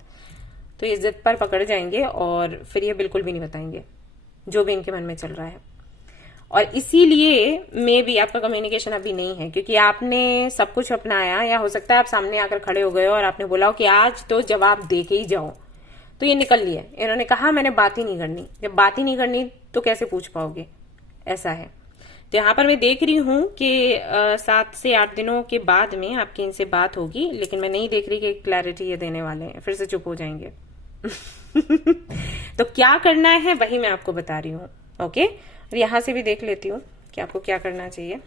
तो ये जिद पर पकड़ जाएंगे और फिर ये बिल्कुल भी नहीं बताएंगे जो भी इनके मन में चल रहा है। और इसीलिए मे भी आपका कम्युनिकेशन अभी नहीं है, क्योंकि आपने सब कुछ अपनाया, या हो सकता है आप सामने आकर खड़े हो गए और आपने बोला कि आज तो जवाब दे के ही जाओ, तो ये निकल लिए। इन्होंने कहा मैंने बात ही नहीं करनी। जब बात ही नहीं करनी तो कैसे पूछ पाओगे, ऐसा है। तो यहाँ पर मैं देख रही हूं कि 7 से 8 दिनों के बाद में आपकी इनसे बात होगी, लेकिन मैं नहीं देख रही कि क्लैरिटी ये देने वाले हैं, फिर से चुप हो जाएंगे तो क्या करना है वही मैं आपको बता रही हूँ। ओके, और यहां से भी देख लेती हूँ कि आपको क्या करना चाहिए।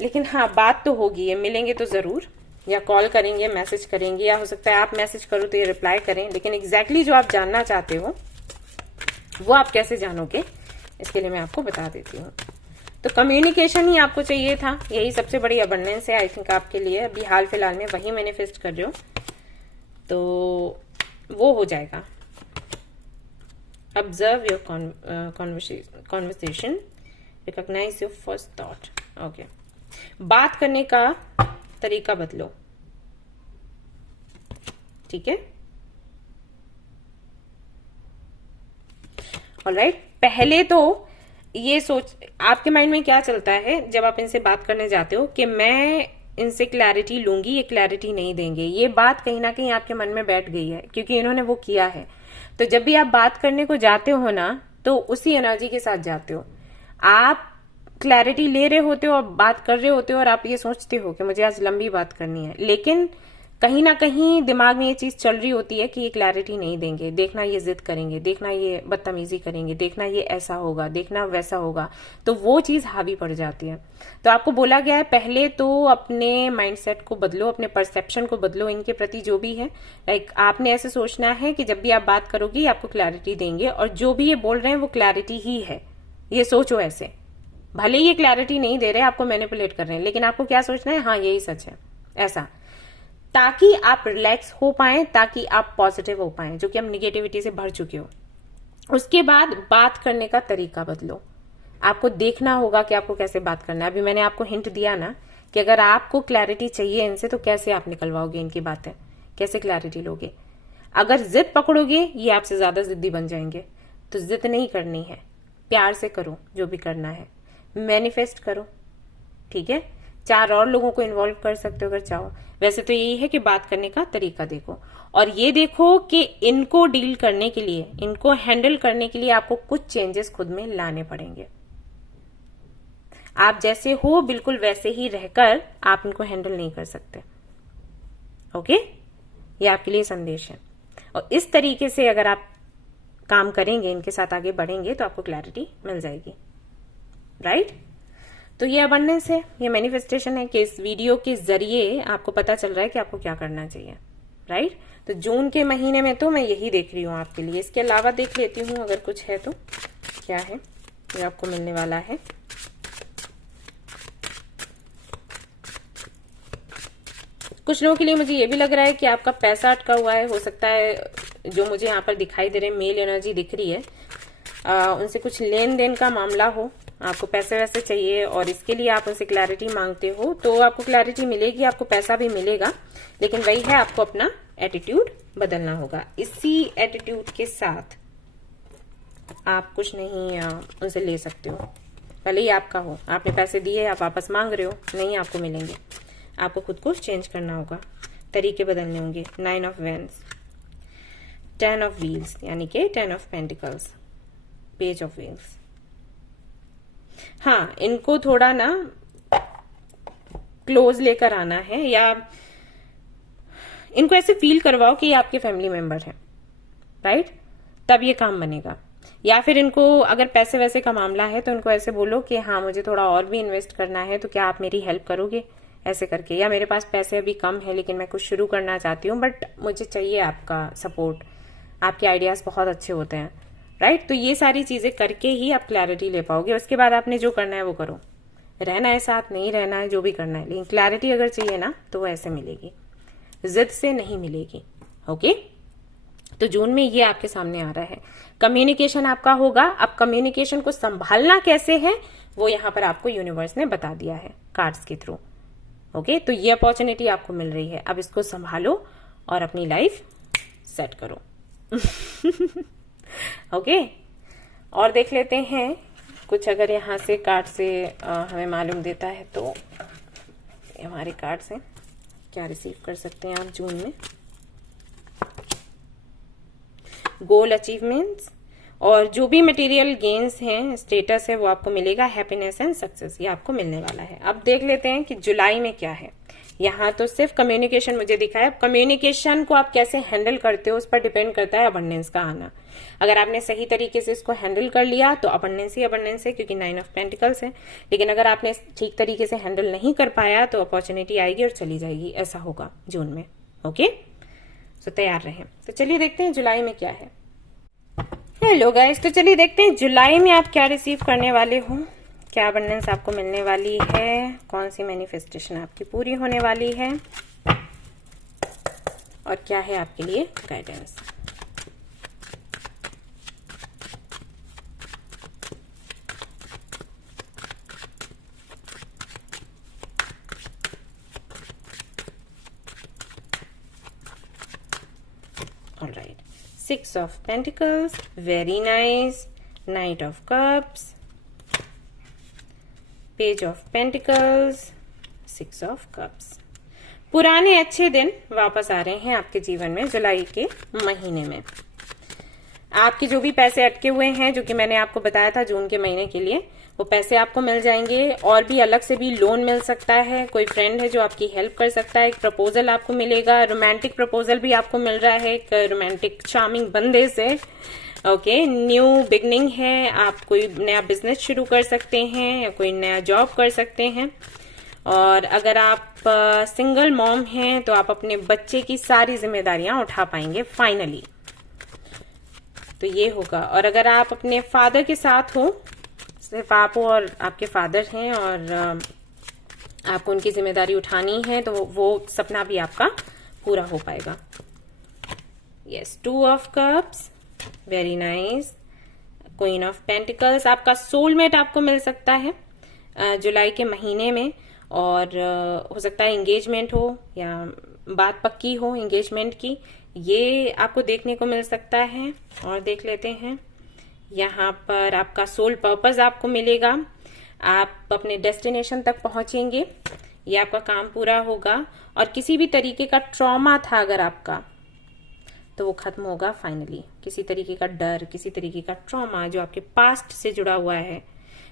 लेकिन हाँ, बात तो होगी, ये मिलेंगे तो जरूर, या कॉल करेंगे, मैसेज करेंगे, या हो सकता है आप मैसेज करो तो ये रिप्लाई करें। लेकिन एग्जैक्टली जो आप जानना चाहते हो वो आप कैसे जानोगे, इसके लिए मैं आपको बता देती हूँ। तो कम्युनिकेशन ही आपको चाहिए था, यही सबसे बड़ी अबंडेंस है आई थिंक आपके लिए अभी हाल फिलहाल में, वही मैनिफेस्ट कर रहे हो, तो वो हो जाएगा। Observe your conversation, recognize your first thought. Okay, बात करने का तरीका बदलो, ठीक है। ऑलराइट, पहले तो ये सोच, आपके माइंड में क्या चलता है जब आप इनसे बात करने जाते हो कि मैं इनसे क्लैरिटी लूंगी, ये क्लैरिटी नहीं देंगे। ये बात कहीं ना कहीं आपके मन में बैठ गई है, क्योंकि इन्होंने वो किया है। तो जब भी आप बात करने को जाते हो ना, तो उसी एनर्जी के साथ जाते हो। आप क्लैरिटी ले रहे होते हो और बात कर रहे होते हो, और आप ये सोचते हो कि मुझे आज लंबी बात करनी है, लेकिन कहीं ना कहीं दिमाग में ये चीज चल रही होती है कि ये क्लैरिटी नहीं देंगे, देखना ये जिद करेंगे, देखना ये बदतमीजी करेंगे, देखना ये ऐसा होगा, देखना वैसा होगा, तो वो चीज हावी पड़ जाती है। तो आपको बोला गया है पहले तो अपने माइंडसेट को बदलो, अपने परसेप्शन को बदलो इनके प्रति जो भी है। लाइक आपने ऐसे सोचना है कि जब भी आप बात करोगे ये आपको क्लैरिटी देंगे, और जो भी ये बोल रहे हैं वो क्लैरिटी ही है। ये सोचो ऐसे, भले ये क्लैरिटी नहीं दे रहे, आपको मैनिपुलेट कर रहे हैं, लेकिन आपको क्या सोचना है, हाँ यही सच है, ऐसा, ताकि आप रिलैक्स हो पाए, ताकि आप पॉजिटिव हो पाए, जो कि हम निगेटिविटी से भर चुके हो। उसके बाद बात करने का तरीका बदलो। आपको देखना होगा कि आपको कैसे बात करना है। अभी मैंने आपको हिंट दिया ना कि अगर आपको क्लैरिटी चाहिए इनसे तो कैसे आप निकलवाओगे इनकी बातें, कैसे क्लैरिटी लोगे। अगर जिद पकड़ोगे ये आपसे ज्यादा जिद्दी बन जाएंगे। तो जिद नहीं करनी है, प्यार से करो जो भी करना है, मैनिफेस्ट करो, ठीक है। 4 और लोगों को इन्वॉल्व कर सकते हो अगर चाहो। वैसे तो यही है कि बात करने का तरीका देखो, और ये देखो कि इनको डील करने के लिए, इनको हैंडल करने के लिए आपको कुछ चेंजेस खुद में लाने पड़ेंगे। आप जैसे हो बिल्कुल वैसे ही रहकर आप इनको हैंडल नहीं कर सकते। ओके, ये आपके लिए संदेश है। और इस तरीके से अगर आप काम करेंगे, इनके साथ आगे बढ़ेंगे, तो आपको क्लैरिटी मिल जाएगी, राइट। तो ये अबंडेंस है, ये मैनिफेस्टेशन है कि इस वीडियो के जरिए आपको पता चल रहा है कि आपको क्या करना चाहिए, राइट। तो जून के महीने में तो मैं यही देख रही हूँ आपके लिए। इसके अलावा देख लेती हूँ अगर कुछ है तो क्या है ये आपको मिलने वाला है। कुछ लोगों के लिए मुझे ये भी लग रहा है कि आपका पैसा अटका हुआ है। हो सकता है जो मुझे यहाँ पर दिखाई दे रहे मेल एनर्जी दिख रही है, उनसे कुछ लेन देन का मामला हो, आपको पैसे वैसे चाहिए और इसके लिए आप उनसे क्लैरिटी मांगते हो, तो आपको क्लैरिटी मिलेगी, आपको पैसा भी मिलेगा। लेकिन वही है, आपको अपना एटीट्यूड बदलना होगा। इसी एटीट्यूड के साथ आप कुछ नहीं उनसे ले सकते हो, भले ही आपका हो। आपने पैसे दिए, आप वापस मांग रहे हो, नहीं आपको मिलेंगे। आपको खुद को चेंज करना होगा, तरीके बदलने होंगे। 9 ऑफ वेंस, 10 ऑफ व्हील्स यानी कि 10 of pentacles, page of wheels. हाँ, इनको थोड़ा ना क्लोज लेकर आना है, या इनको ऐसे फील करवाओ कि ये आपके फैमिली मेंबर हैं, राइट, तब ये काम बनेगा। या फिर इनको अगर पैसे वैसे का मामला है तो इनको ऐसे बोलो कि हाँ मुझे थोड़ा और भी इन्वेस्ट करना है, तो क्या आप मेरी हेल्प करोगे, ऐसे करके। या मेरे पास पैसे अभी कम है लेकिन मैं कुछ शुरू करना चाहती हूँ, बट मुझे चाहिए आपका सपोर्ट, आपके आइडियाज बहुत अच्छे होते हैं, राइट। तो ये सारी चीजें करके ही आप क्लैरिटी ले पाओगे। उसके बाद आपने जो करना है वो करो, रहना है साथ, नहीं रहना है, जो भी करना है, लेकिन क्लैरिटी अगर चाहिए ना तो वो ऐसे मिलेगी, जिद से नहीं मिलेगी। ओके, तो जून में ये आपके सामने आ रहा है। कम्युनिकेशन आपका होगा। अब कम्युनिकेशन को संभालना कैसे है वो यहाँ पर आपको यूनिवर्स ने बता दिया है कार्ड्स के थ्रू। ओके, तो ये अपॉर्चुनिटी आपको मिल रही है, अब इसको संभालो और अपनी लाइफ सेट करो। ओके, और देख लेते हैं कुछ अगर यहाँ से कार्ड से हमें मालूम देता है तो। हमारे कार्ड से क्या रिसीव कर सकते हैं आप जून में। गोल अचीवमेंट्स और जो भी मटेरियल गेन्स हैं, स्टेटस है, वो आपको मिलेगा। हैप्पीनेस एंड सक्सेस ये आपको मिलने वाला है। अब देख लेते हैं कि जुलाई में क्या है। यहाँ तो सिर्फ कम्युनिकेशन मुझे दिखा है। कम्युनिकेशन को आप कैसे हैंडल करते हो उस पर डिपेंड करता है अबंडेंस का आना। अगर आपने सही तरीके से इसको हैंडल कर लिया तो अबंडेंस ही अबंडेंस है, क्योंकि 9 ऑफ पेंटिकल्स है। लेकिन अगर आपने ठीक तरीके से हैंडल नहीं कर पाया तो अपॉर्चुनिटी आएगी और चली जाएगी, ऐसा होगा जून में। ओके, तो तैयार रहें। तो चलिए देखते हैं जुलाई में क्या है। हेलो गाइस, तो चलिए देखते हैं जुलाई में आप क्या रिसीव करने वाले हो, क्या अबंडेंस आपको मिलने वाली है, कौन सी मैनिफेस्टेशन आपकी पूरी होने वाली है, और क्या है आपके लिए guidance. Alright, 6 of Pentacles, very nice. Knight of Cups, Page of Pentacles, 6 of Cups. पुराने अच्छे दिन वापस आ रहे हैं आपके जीवन में जुलाई के महीने में। आपके जो भी पैसे अटके हुए हैं, जो कि मैंने आपको बताया था जून के महीने के लिए, वो पैसे आपको मिल जाएंगे। और भी अलग से भी लोन मिल सकता है, कोई फ्रेंड है जो आपकी हेल्प कर सकता है, एक प्रपोजल आपको मिलेगा, रोमांटिक प्रपोजल भी आपको मिल रहा है एक रोमांटिक चार्मिंग बंदे से। ओके, न्यू बिगनिंग है, आप कोई नया बिजनेस शुरू कर सकते हैं या कोई नया जॉब कर सकते हैं। और अगर आप सिंगल मॉम हैं तो आप अपने बच्चे की सारी जिम्मेदारियां उठा पाएंगे फाइनली, तो ये होगा। और अगर आप अपने फादर के साथ हो, सिर्फ आप हो और आपके फादर हैं और आपको उनकी जिम्मेदारी उठानी है, तो वो सपना भी आपका पूरा हो पाएगा। Yes, 2 of cups, very nice. Queen of pentacles, आपका सोलमेट आपको मिल सकता है जुलाई के महीने में। और हो सकता है एंगेजमेंट हो या बात पक्की हो एंगेजमेंट की, ये आपको देखने को मिल सकता है। और देख लेते हैं, यहाँ पर आपका सोल पर्पस आपको मिलेगा, आप अपने डेस्टिनेशन तक पहुंचेंगे, ये आपका काम पूरा होगा। और किसी भी तरीके का ट्रॉमा था अगर आपका, तो वो खत्म होगा फाइनली। किसी तरीके का डर, किसी तरीके का ट्रॉमा जो आपके पास्ट से जुड़ा हुआ है,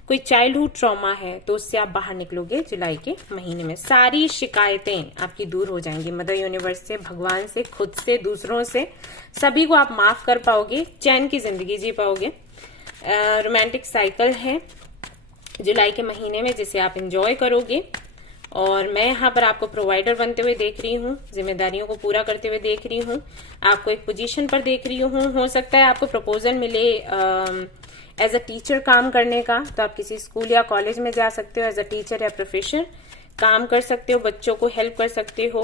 कोई चाइल्डहुड ट्रॉमा है, तो उससे आप बाहर निकलोगे जुलाई के महीने में। सारी शिकायतें आपकी दूर हो जाएंगी, मदर यूनिवर्स से, भगवान से, खुद से, दूसरों से, सभी को आप माफ कर पाओगे, चैन की जिंदगी जी पाओगे। रोमांटिक साइकिल है जुलाई के महीने में जिसे आप एंजॉय करोगे। और मैं यहाँ पर आपको प्रोवाइडर बनते हुए देख रही हूँ, जिम्मेदारियों को पूरा करते हुए देख रही हूँ, आपको एक पोजीशन पर देख रही हूँ। हो सकता है आपको प्रपोजल मिले एज अ टीचर काम करने का, तो आप किसी स्कूल या कॉलेज में जा सकते हो, एज अ टीचर या प्रोफेसर काम कर सकते हो, बच्चों को हेल्प कर सकते हो,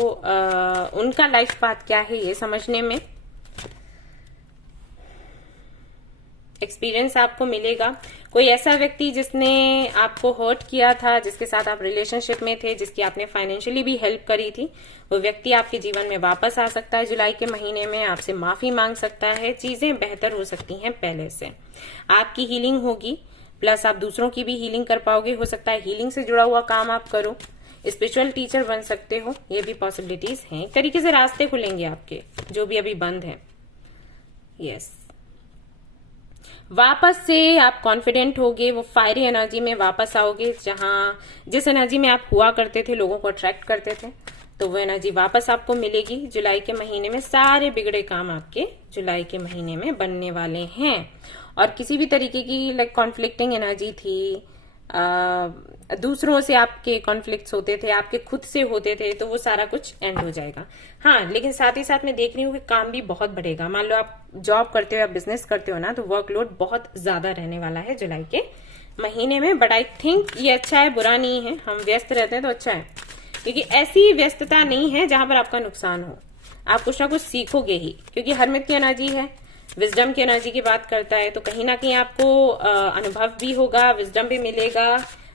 उनका लाइफ पाथ क्या है ये समझने में एक्सपीरियंस आपको मिलेगा। कोई ऐसा व्यक्ति जिसने आपको हर्ट किया था, जिसके साथ आप रिलेशनशिप में थे, जिसकी आपने फाइनेंशियली भी हेल्प करी थी, वो व्यक्ति आपके जीवन में वापस आ सकता है जुलाई के महीने में, आपसे माफी मांग सकता है, चीजें बेहतर हो सकती हैं पहले से, आपकी हीलिंग होगी, प्लस आप दूसरों की भी हीलिंग कर पाओगे। हो सकता है हीलिंग से जुड़ा हुआ काम आप करो, स्पिरिचुअल टीचर बन सकते हो, ये भी पॉसिबिलिटीज हैं। एक तरीके से रास्ते खुलेंगे आपके जो भी अभी बंद है। यस, वापस से आप कॉन्फिडेंट होगे, वो फायरी एनर्जी में वापस आओगे, जिस एनर्जी में आप हुआ करते थे, लोगों को अट्रैक्ट करते थे, तो वो एनर्जी वापस आपको मिलेगी जुलाई के महीने में। सारे बिगड़े काम आपके जुलाई के महीने में बनने वाले हैं। और किसी भी तरीके की लाइक कॉन्फ्लिक्टिंग एनर्जी थी, दूसरों से आपके कॉन्फ्लिक्ट्स होते थे, आपके खुद से होते थे, तो वो सारा कुछ एंड हो जाएगा। हाँ, लेकिन साथ ही साथ मैं देख रही हूँ कि काम भी बहुत बढ़ेगा। मान लो आप जॉब करते हो या बिजनेस करते हो ना, तो वर्कलोड बहुत ज्यादा रहने वाला है जुलाई के महीने में। बट आई थिंक ये अच्छा है, बुरा नहीं है। हम व्यस्त रहते हैं तो अच्छा है, क्योंकि ऐसी व्यस्तता नहीं है जहां पर आपका नुकसान हो। आप कुछ ना कुछ सीखोगे ही, क्योंकि हरमित की एनर्जी है, विजडम की एनर्जी की बात करता है, तो कहीं ना कहीं आपको अनुभव भी होगा, विजडम भी मिलेगा,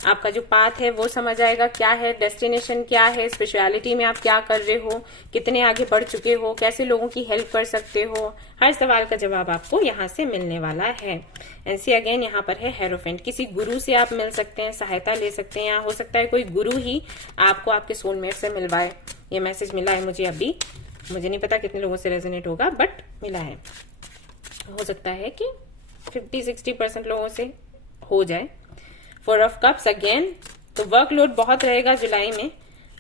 आपका जो पाथ है वो समझ आएगा, क्या है डेस्टिनेशन, क्या है स्पिरिचुअलिटी में आप क्या कर रहे हो, कितने आगे बढ़ चुके हो, कैसे लोगों की हेल्प कर सकते हो, हर सवाल का जवाब आपको यहाँ से मिलने वाला है। एंड अगेन यहाँ पर है हेरोफेंट, किसी गुरु से आप मिल सकते हैं, सहायता ले सकते हैं, या हो सकता है कोई गुरु ही आपको आपके सोलमेट से मिलवाए। ये मैसेज मिला है मुझे अभी, मुझे नहीं पता कितने लोगों से रेजोनेट होगा, बट मिला है। हो सकता है कि 50-60% लोगों से हो जाए। 4 ऑफ कप्स अगेन, तो वर्कलोड बहुत रहेगा जुलाई में,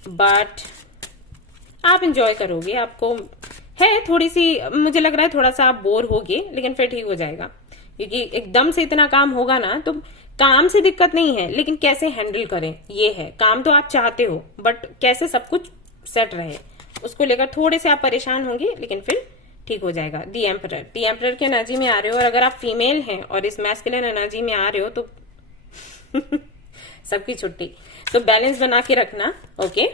बट आप एंजॉय करोगे। आपको है थोड़ी सी, मुझे लग रहा है थोड़ा सा आप बोर होगे, लेकिन फिर ठीक हो जाएगा, क्योंकि एकदम से इतना काम होगा ना, तो काम से दिक्कत नहीं है, लेकिन कैसे हैंडल करें ये है। काम तो आप चाहते हो, बट कैसे सब कुछ सेट रहे उसको लेकर थोड़े से आप परेशान होंगे, लेकिन फिर ठीक हो जाएगा। दी एम्परर की एनर्जी में आ रहे हो, और अगर आप फीमेल हैं और इस मैस्कुलिन एनर्जी में आ रहे हो, तो सबकी छुट्टी। तो बैलेंस बना के रखना, ओके।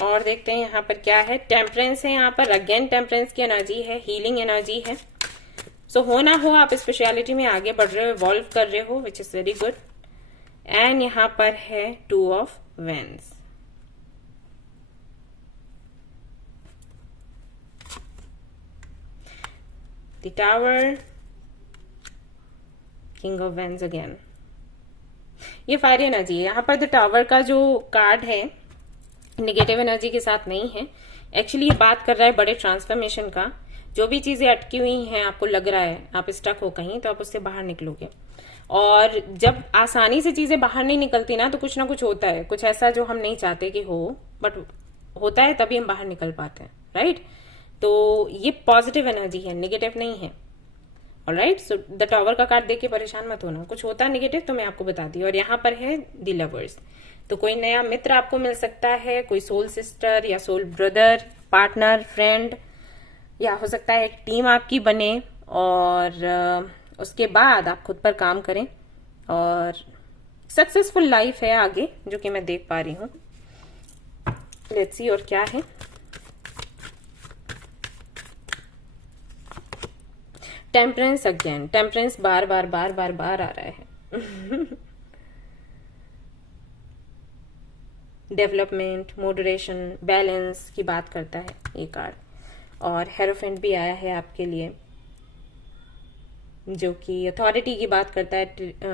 और देखते हैं यहाँ पर क्या है। टेम्परेंस है यहाँ पर, अगेन टेम्परेंस की एनर्जी है, हीलिंग एनर्जी है। सो हो ना हो आप स्पेशलिटी में आगे बढ़ रहे हो, इवॉल्व कर रहे हो, which is very good. And यहाँ पर है 2 of wands. The tower, king of wands again. ये फायर एनर्जी है। यहाँ पर द टावर का जो कार्ड है निगेटिव एनर्जी के साथ नहीं है। एक्चुअली ये बात कर रहा है बड़े ट्रांसफॉर्मेशन का। जो भी चीजें अटकी हुई हैं, आपको लग रहा है आप स्टक हो कहीं, तो आप उससे बाहर निकलोगे। और जब आसानी से चीजें बाहर नहीं निकलती ना, तो कुछ ना कुछ होता है, कुछ ऐसा जो हम नहीं चाहते कि हो, बट होता है, तभी हम बाहर निकल पाते हैं, राइट। तो ये पॉजिटिव एनर्जी है, नेगेटिव नहीं है। ऑलराइट, सो द टावर का कार्ड देख के परेशान मत होना, कुछ होता है नेगेटिव तो मैं आपको बता दी। और यहाँ पर है द लवर्स, तो कोई नया मित्र आपको मिल सकता है, कोई सोल सिस्टर या सोल ब्रदर, पार्टनर, फ्रेंड, या हो सकता है एक टीम आपकी बने, और उसके बाद आप खुद पर काम करें, और सक्सेसफुल लाइफ है आगे, जो कि मैं देख पा रही हूँ। लेट्स सी और क्या है। टेम्परेंस अगेन, टेम्परेंस बार बार बार बार बार आ रहा है। डेवलपमेंट, मॉडरेशन, बैलेंस की बात करता है ये कार्ड। और हेरोफेंट भी आया है आपके लिए, जो कि अथॉरिटी की बात करता है,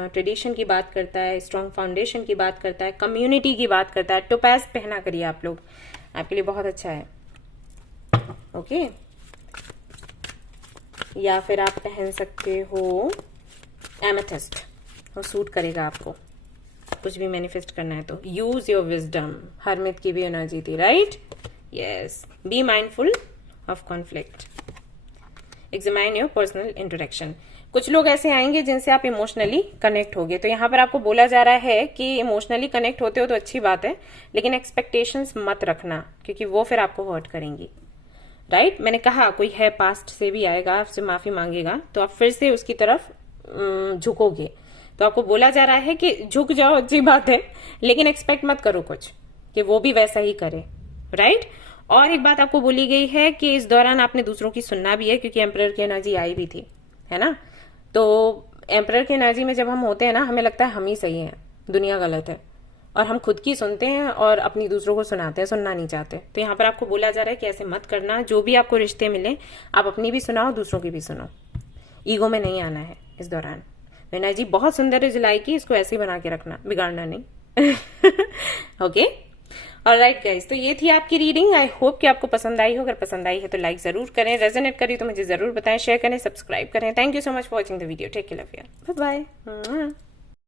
ट्रेडिशन की बात करता है, स्ट्रॉन्ग फाउंडेशन की बात करता है, कम्युनिटी की बात करता है। टोपैज पहना करिए आप लोग, आपके लिए बहुत अच्छा है। ओके, या फिर आप पहन सकते हो एमेथिस्ट, वो सूट करेगा आपको, कुछ भी मैनिफेस्ट करना है तो। यूज योर विजडम, हरमित की भी एनर्जी थी, right. Yes, be mindful of conflict, examine your personal interaction. कुछ लोग ऐसे आएंगे जिनसे आप इमोशनली कनेक्ट होगे, तो यहाँ पर आपको बोला जा रहा है कि इमोशनली कनेक्ट होते हो तो अच्छी बात है, लेकिन एक्सपेक्टेशंस मत रखना, क्योंकि वो फिर आपको हर्ट करेंगी, राइट। मैंने कहा कोई है पास्ट से भी आएगा, आपसे माफी मांगेगा, तो आप फिर से उसकी तरफ झुकोगे, तो आपको बोला जा रहा है कि झुक जाओ, अच्छी बात है, लेकिन एक्सपेक्ट मत करो कुछ कि वो भी वैसा ही करे, राइट। और एक बात आपको बोली गई है कि इस दौरान आपने दूसरों की सुनना भी है, क्योंकि एम्परर की एनर्जी आई भी थी, है ना। तो एम्परर की एनर्जी में जब हम होते हैं ना, हमें लगता है हम ही सही हैं, दुनिया गलत है, और हम खुद की सुनते हैं और अपनी दूसरों को सुनाते हैं, सुनना नहीं चाहते। तो यहाँ पर आपको बोला जा रहा है कि ऐसे मत करना, जो भी आपको रिश्ते मिले आप अपनी भी सुनाओ, दूसरों की भी सुनो, ईगो में नहीं आना है इस दौरान। एनर्जी बहुत सुंदर है जुलाई की, इसको ऐसे ही बना के रखना, बिगाड़ना नहीं। ओके, ऑलराइट गाइस, तो ये थी आपकी रीडिंग। आई होप कि आपको पसंद आई हो, अगर पसंद आई है तो लाइक जरूर करें, रेजोनेट करी तो मुझे जरूर बताएं, शेयर करें, सब्सक्राइब करें। Thank you so much for watching the video, take care, love you, bye bye.